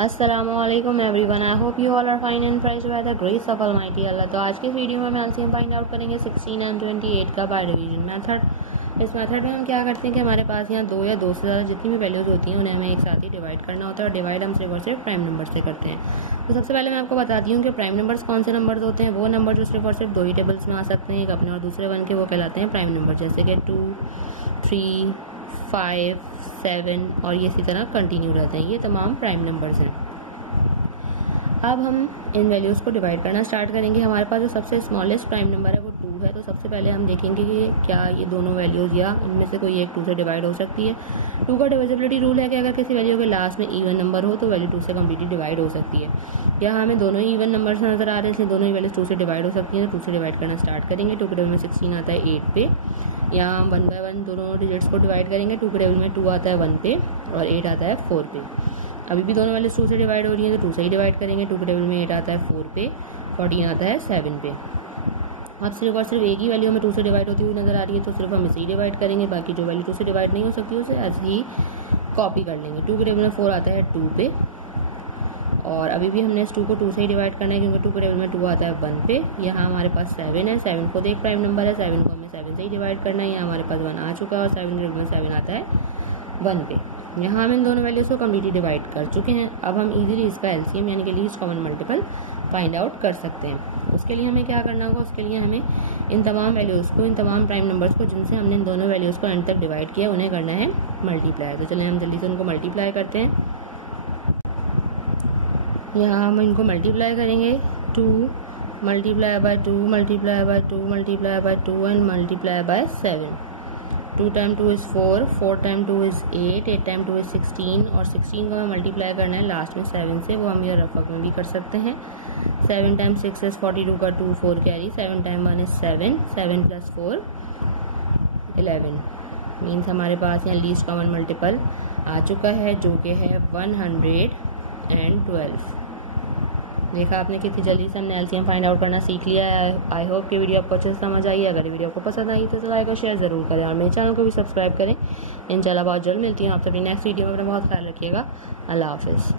अस्सलामुअलैकुम everyone, I hope you all are fine and prized by the grace of almighty Allah. तो आज के video में हम एलसीएम फाइंड आउट करेंगे 16 एंड 28 का बाय डिवीजन मेथड। इस मेथड में हम क्या करते हैं कि हमारे पास यहाँ दो या दो से ज़्यादा जितनी भी वैल्यूज़ होती हैं उन्हें हमें एक साथ ही डिवाइड करना होता है, और डिवाइड हम सिर्फ और सिर्फ प्राइम नंबर से करते हैं। तो सबसे पहले मैं आपको बताती हूँ कि प्राइम नंबर्स कौन से नंबर्स होते हैं। वो नंबर जो सिर्फ और सिर्फ दो ही टेबल्स में आ सकते हैं, एक अपने और दूसरे वन के, वो कहलाते हैं प्राइम नंबर, जैसे कि 2, 3, 5, 7 और ये इसी तरह कंटिन्यू रहते हैं। ये तमाम प्राइम नंबर्स हैं। अब हम इन वैल्यूज़ को डिवाइड करना स्टार्ट करेंगे। हमारे पास जो सबसे स्मॉलेस्ट प्राइम नंबर है वो 2 है। तो सबसे पहले हम देखेंगे कि क्या ये दोनों वैल्यूज़ या इनमें से कोई एक 2 से डिवाइड हो सकती है। 2 का डिविजिबिलिटी रूल है कि अगर किसी वैल्यू के लास्ट में इवन नंबर हो तो वैल्यू 2 से कम्प्लीटली डिवाइड हो सकती है। यहाँ हमें दोनों ही इवन नंबर्स नजर आ रहे हैं, इसलिए दोनों ही वैल्यूज 2 से डिवाइड हो सकती हैं। तो 2 से डिवाइड करना स्टार्ट करेंगे। 2 के टेबल में 16 आता है 8 पे। यहाँ हम 1 बाय 1 दोनों डिजिट्स को डिवाइड करेंगे। 2 के टेबल में 2 आता है 1 पे और 8 आता है 4 पे। अभी भी दोनों वैल्यूज 2 से डिवाइड हो रही है, तो 2 से ही डिवाइड करेंगे। 2 के टेबल में 8 आता है 4 पे, 14 आता है 7 पे। अब सिर्फ और सिर्फ एक ही वैल्यू हमें 2 से डिवाइड होती हुई नजर आ रही है, तो सिर्फ हम इसे ही डिवाइड करेंगे। बाकी जो वैल्यू 2 से डिवाइड नहीं हो सकती उसे ऐसे ही कॉपी कर लेंगे। 2 के टेबल में 4 आता है 2 पे, और अभी भी हमने इस 2 को 2 से ही डिवाइड करना है, क्योंकि 2 के टेबल में 2 आता है 1 पे। यहाँ हमारे पास 7 है। 7 खुद एक प्राइम नंबर है, 7 को हमें 7 से ही डिवाइड करना है। यहाँ हमारे पास 1 आ चुका है और 7 के टेबल में 7 आता है 1 पे। यहाँ हम इन दोनों वैल्यूज को कम्प्लीटली डिवाइड कर चुके हैं। अब हम इजीली इसका एलसीएम यानी कि least common multiple find out कर सकते हैं। उसके लिए हमें क्या करना होगा, उसके लिए हमें इन तमाम वैल्यूज़ को, इन तमाम प्राइम नंबर्स को जिनसे हमने इन दोनों वैल्यूज़ को एंड तक डिवाइड किया, उन्हें करना है मल्टीप्लाई। तो चलिए हम जल्दी से उनको मल्टीप्लाई करते हैं। यहाँ हम इनको मल्टीप्लाई करेंगे। 2 multiply by 2 multiply by 2 multiply by 2 and multiply by 7। 2 time 2 is 4, 4 time 2 is 8, 8 time 2 is 16, और 16 को हमें मल्टीप्लाई करना है लास्ट में 7 से। वो हम ये रफक में भी कर सकते हैं। 7 टाइम 6 इज़ 42 का 2 4 carry, 7 time 1 is 7, 7 plus 4 11। Means हमारे पास यहाँ लीस्ट कॉमन मल्टीपल आ चुका है, जो कि है 112। देखा आपने कितनी जल्दी से हमने एलसीएम फाइंड आउट करना सीख लिया है। आई होप कि वीडियो आपको अच्छे से समझ आई है। अगर वीडियो आपको पसंद आई तो लाइक और शेयर जरूर करें, और मेरे चैनल को भी सब्सक्राइब करें। इंशाल्लाह बहुत जल्द मिलती हूँ आपसे अपनी नेक्स्ट वीडियो में। अपना बहुत ख्याल रखिएगा। अल्लाह हाफिज़।